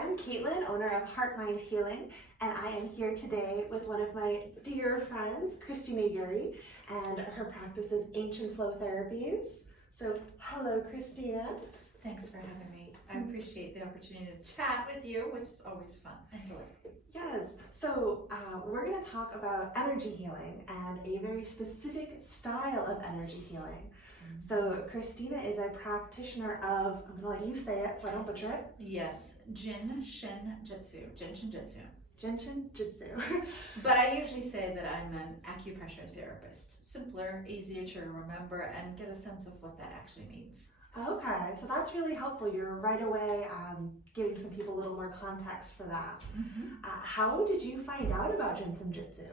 I'm Caitlin, owner of Heart Mind Healing, and I am here today with one of my dear friends, Cristina Eury, and her practice is Ancient Flow Therapies. So, hello, Cristina. Thanks for having me. I appreciate the opportunity to chat with you, which is always fun and delightful. Yes, so we're going to talk about energy healing and a very specific style of energy healing. So Cristina is a practitioner of, I'm going to let you say it so I don't butcher it. Yes, Jin, Shin, Jyutsu, Jin, Shin, Jyutsu. Jin, Jyutsu. But I usually say that I'm an acupressure therapist. Simpler, easier to remember, and get a sense of what that actually means. Okay, so that's really helpful. You're right away giving some people a little more context for that. How did you find out about Jin Jyutsu?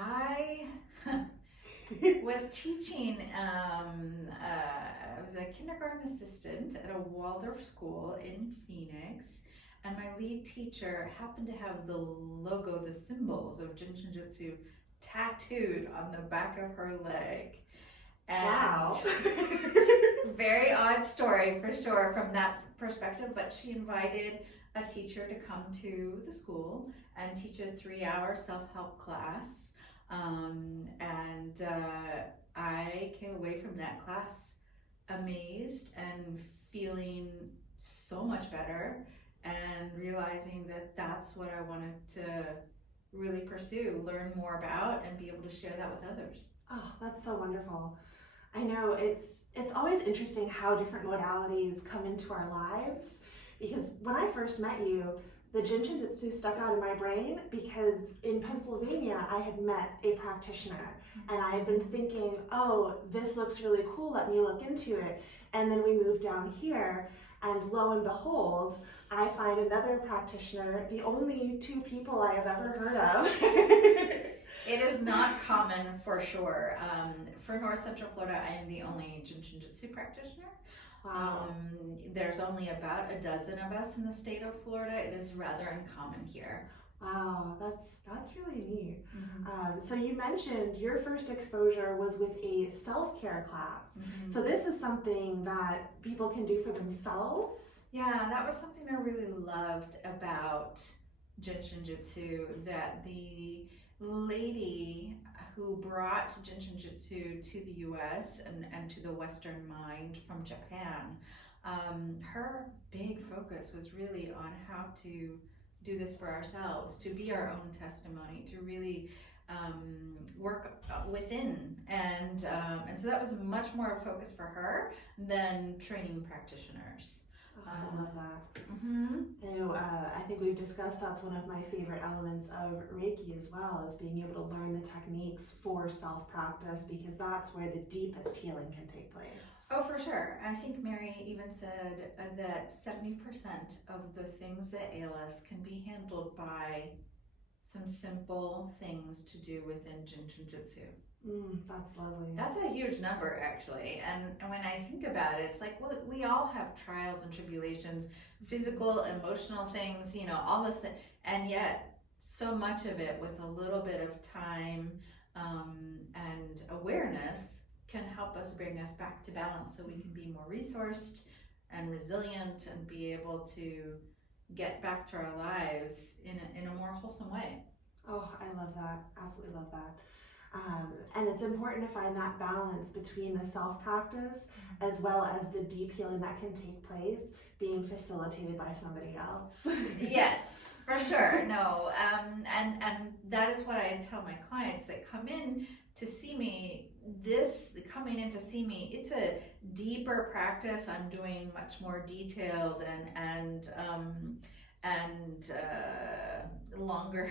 I was teaching, I was a kindergarten assistant at a Waldorf school in Phoenix, and my lead teacher happened to have the logo, the symbols of Jin Shin Jyutsu tattooed on the back of her leg. And wow. Very odd story for sure from that perspective, but she invited a teacher to come to the school and teach a 3-hour self-help class. I came away from that class amazed and feeling so much better and realizing that that's what I wanted to really pursue, learn more about, and be able to share that with others. Oh, that's so wonderful. I know it's always interesting how different modalities come into our lives, because when I first met you, the Jin Shin Jyutsu stuck out in my brain because in Pennsylvania I had met a practitioner and I had been thinking, oh, this looks really cool, let me look into it. And then we moved down here and lo and behold, I find another practitioner, the only 2 people I have ever heard of. It is not common for sure. For North Central Florida, I am the only Jin Shin Jyutsu practitioner. Wow. There's only about a dozen of us in the state of Florida. It is rather uncommon here. Wow, that's really neat. So you mentioned your first exposure was with a self-care class. So this is something that people can do for themselves? Yeah, that was something I really loved about Jin Shin Jyutsu, that the lady who brought Jin Shin Jyutsu to the US and to the Western mind from Japan, her big focus was really on how to do this for ourselves, to be our own testimony, to really work within, and so that was much more a focus for her than training practitioners. I love that. I know, I think we've discussed that's one of my favorite elements of Reiki as well, is being able to learn the techniques for self-practice, because that's where the deepest healing can take place. Oh, for sure. I think Mary even said that 70% of the things that ail us can be handled by some simple things to do within Jin Shin Jyutsu. That's lovely. That's a huge number, actually. And when I think about it, it's like, well, we all have trials and tribulations, physical, emotional things, you know, all this, and yet so much of it with a little bit of time and awareness can help us bring us back to balance, so we can be more resourced and resilient and be able to get back to our lives in a more wholesome way. Oh, I love that. Absolutely love that. And it's important to find that balance between the self-practice as well as the deep healing that can take place being facilitated by somebody else. Yes, for sure. No, and that is what I tell my clients that come in to see me. Coming in to see me, it's a deeper practice. I'm doing much more detailed and longer,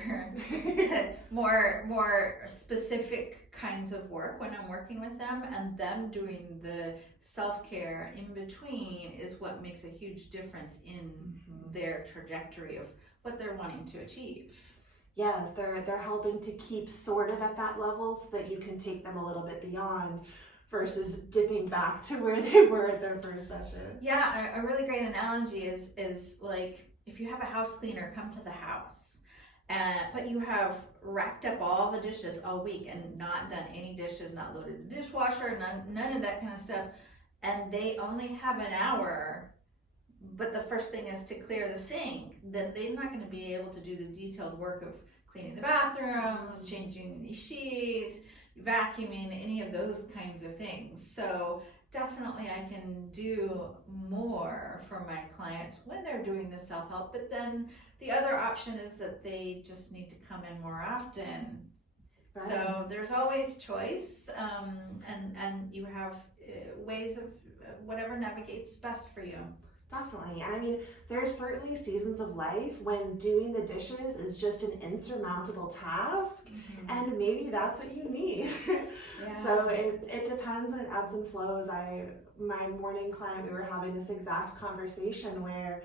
more specific kinds of work when I'm working with them, and them doing the self-care in between is what makes a huge difference in their trajectory of what they're wanting to achieve. Yes, they're helping to keep sort of at that level so that you can take them a little bit beyond versus dipping back to where they were at their first session. Yeah, a really great analogy is like if you have a house cleaner come to the house, but you have racked up all the dishes all week and not done any dishes, not loaded the dishwasher, none of that kind of stuff, and they only have an hour but the first thing is to clear the sink, then they're not going to be able to do the detailed work of cleaning the bathrooms, changing the sheets, vacuuming, any of those kinds of things. So definitely I can do more for my clients when they're doing the self-help, but then the other option is that they just need to come in more often. Right. So there's always choice, and you have ways of whatever navigates best for you. Definitely. And I mean, there are certainly seasons of life when doing the dishes is just an insurmountable task, and maybe that's what you need. Yeah. So it depends, and it ebbs and flows. My morning client, we were having this exact conversation where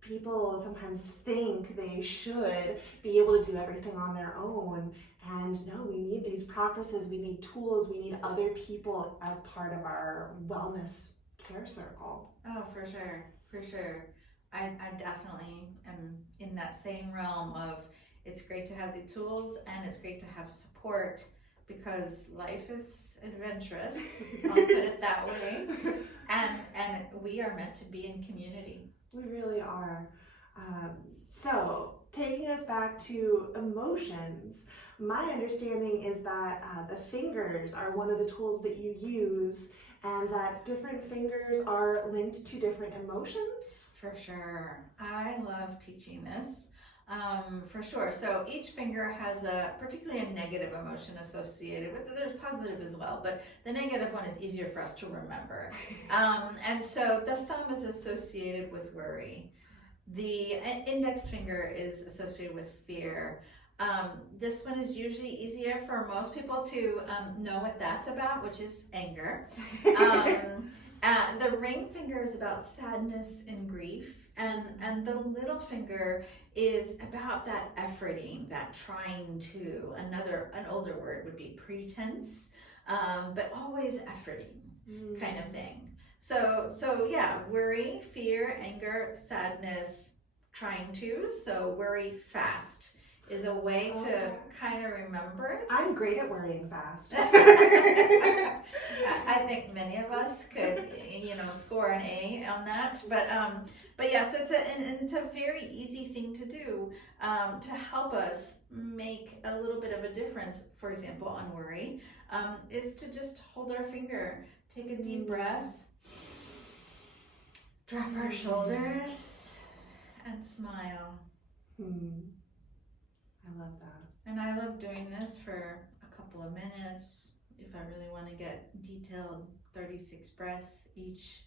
people sometimes think they should be able to do everything on their own. And no, we need these practices, we need tools, we need other people as part of our wellness care circle. Oh, for sure, for sure. I definitely am in that same realm of it's great to have the tools and it's great to have support because life is adventurous, I'll put it that way, and we are meant to be in community. We really are. So taking us back to emotions, my understanding is that the fingers are one of the tools that you use, and that different fingers are linked to different emotions. For sure. I love teaching this. For sure. So each finger has particularly a negative emotion associated with it. There's positive as well, but the negative one is easier for us to remember. And so the thumb is associated with worry. The index finger is associated with fear. This one is usually easier for most people to know what that's about, which is anger. The ring finger is about sadness and grief, and the little finger is about that efforting, that trying to. An older word would be pretense, but always efforting kind of thing. So yeah, worry, fear, anger, sadness, trying to. So worry fast is a way to kind of remember it. I'm great at worrying fast. I think many of us could, score an A on that. But yeah, so it's a very easy thing to do to help us make a little bit of a difference. For example, on worry, is to just hold our finger, take a deep breath, drop our shoulders, and smile. I love that. And I love doing this for a couple of minutes. If I really want to get detailed, 36 breaths each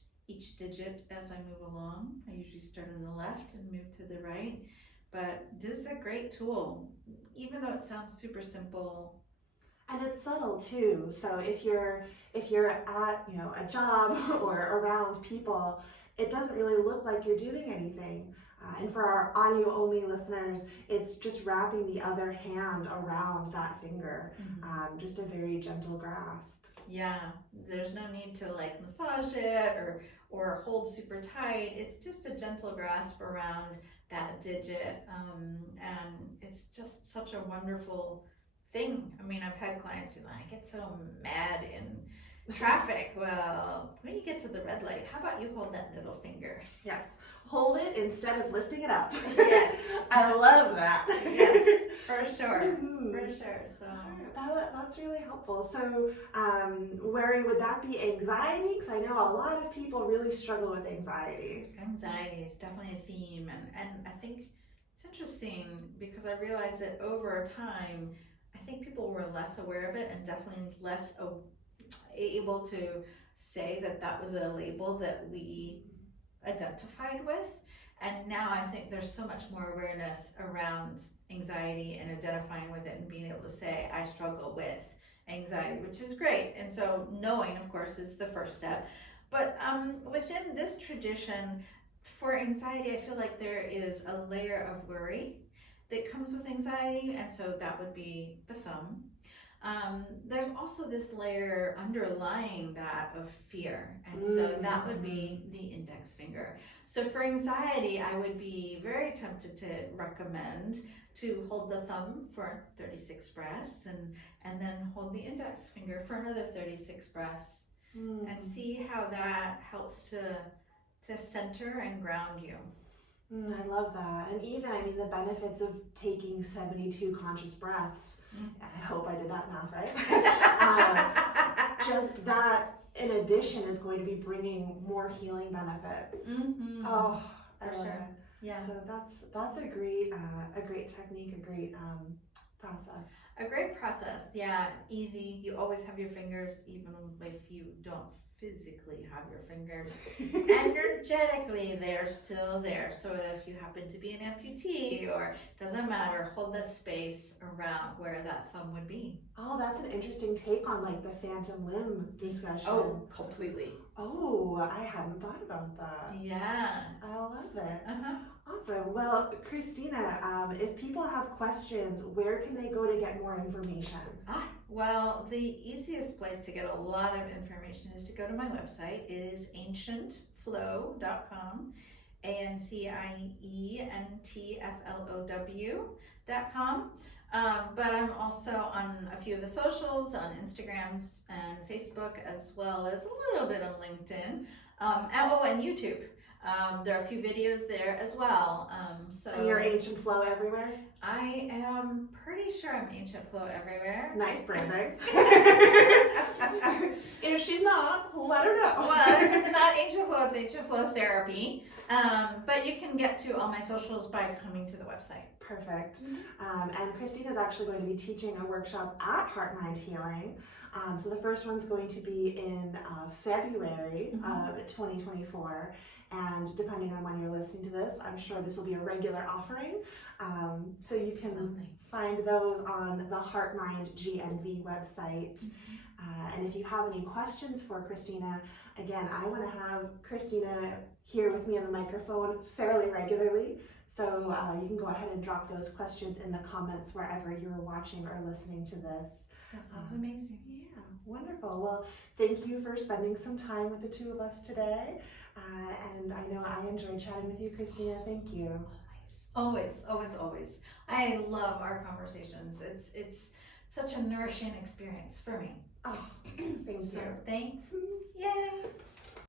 digit as I move along. I usually start on the left and move to the right. But this is a great tool, even though it sounds super simple. And it's subtle too. So if you're at a job or around people, it doesn't really look like you're doing anything. And for our audio-only listeners, it's just wrapping the other hand around that finger, just a very gentle grasp. Yeah, there's no need to massage it or hold super tight. It's just a gentle grasp around that digit, and it's just such a wonderful thing. I mean, I've had clients who I get so mad in traffic. Well, when you get to the red light, how about you hold that middle finger? Yes. Hold it instead of lifting it up. Yes. I love that. Yes, for sure. For sure. So that's really helpful. So worry, would that be anxiety? Because I know a lot of people really struggle with anxiety. Anxiety is definitely a theme, and I think it's interesting because I realized that over time, I think people were less aware of it and definitely less able to say that was a label that we identified with. And now I think there's so much more awareness around anxiety and identifying with it and being able to say I struggle with anxiety, which is great. And so knowing, of course, is the first step. But within this tradition, for anxiety, I feel like there is a layer of worry that comes with anxiety, and so that would be the thumb. There's also this layer underlying that of fear, and so that would be the index finger. So for anxiety, I would be very tempted to recommend to hold the thumb for 36 breaths and then hold the index finger for another 36 breaths and see how that helps to to center and ground you. I love that. And even, I mean, the benefits of taking 72 conscious breaths. I hope I did that math right. Just that, in addition, is going to be bringing more healing benefits. Oh, I love it. Yeah. So that's a great technique, a great process. A great process, yeah. Easy. You always have your fingers, even if you don't physically have your fingers. Energetically, they're still there. So if you happen to be an amputee, or doesn't matter, hold the space around where that thumb would be. Oh, that's an interesting take on like the phantom limb discussion. Oh, completely. Oh, I hadn't thought about that. Yeah. I love it. Uh-huh. Awesome. Well, Cristina, if people have questions, where can they go to get more information? Well, the easiest place to get a lot of information is to go to my website. It is ancientflow.com, ancientflow.com. But I'm also on a few of the socials, on Instagram and Facebook, as well as a little bit on LinkedIn, and YouTube. There are a few videos there as well. And you're Ancient Flow everywhere? I am pretty sure I'm Ancient Flow everywhere. Nice branding. If she's not, let her know. Well, if it's not Ancient Flow, it's Ancient Flow Therapy. But you can get to all my socials by coming to the website. Perfect. And Cristina is actually going to be teaching a workshop at Heart Mind Healing. So the first one's going to be in February of 2024. And depending on when you're listening to this, I'm sure this will be a regular offering. So you can find those on the Heart Mind GNV website. And if you have any questions for Cristina, again, I want to have Cristina here with me on the microphone fairly regularly. So you can go ahead and drop those questions in the comments wherever you're watching or listening to this. That sounds amazing. Yeah, wonderful. Well, thank you for spending some time with the two of us today. And I know I enjoyed chatting with you, Cristina. Thank you. Always. I love our conversations. It's such a nourishing experience for me. Oh, thank you. So, thanks. Yay.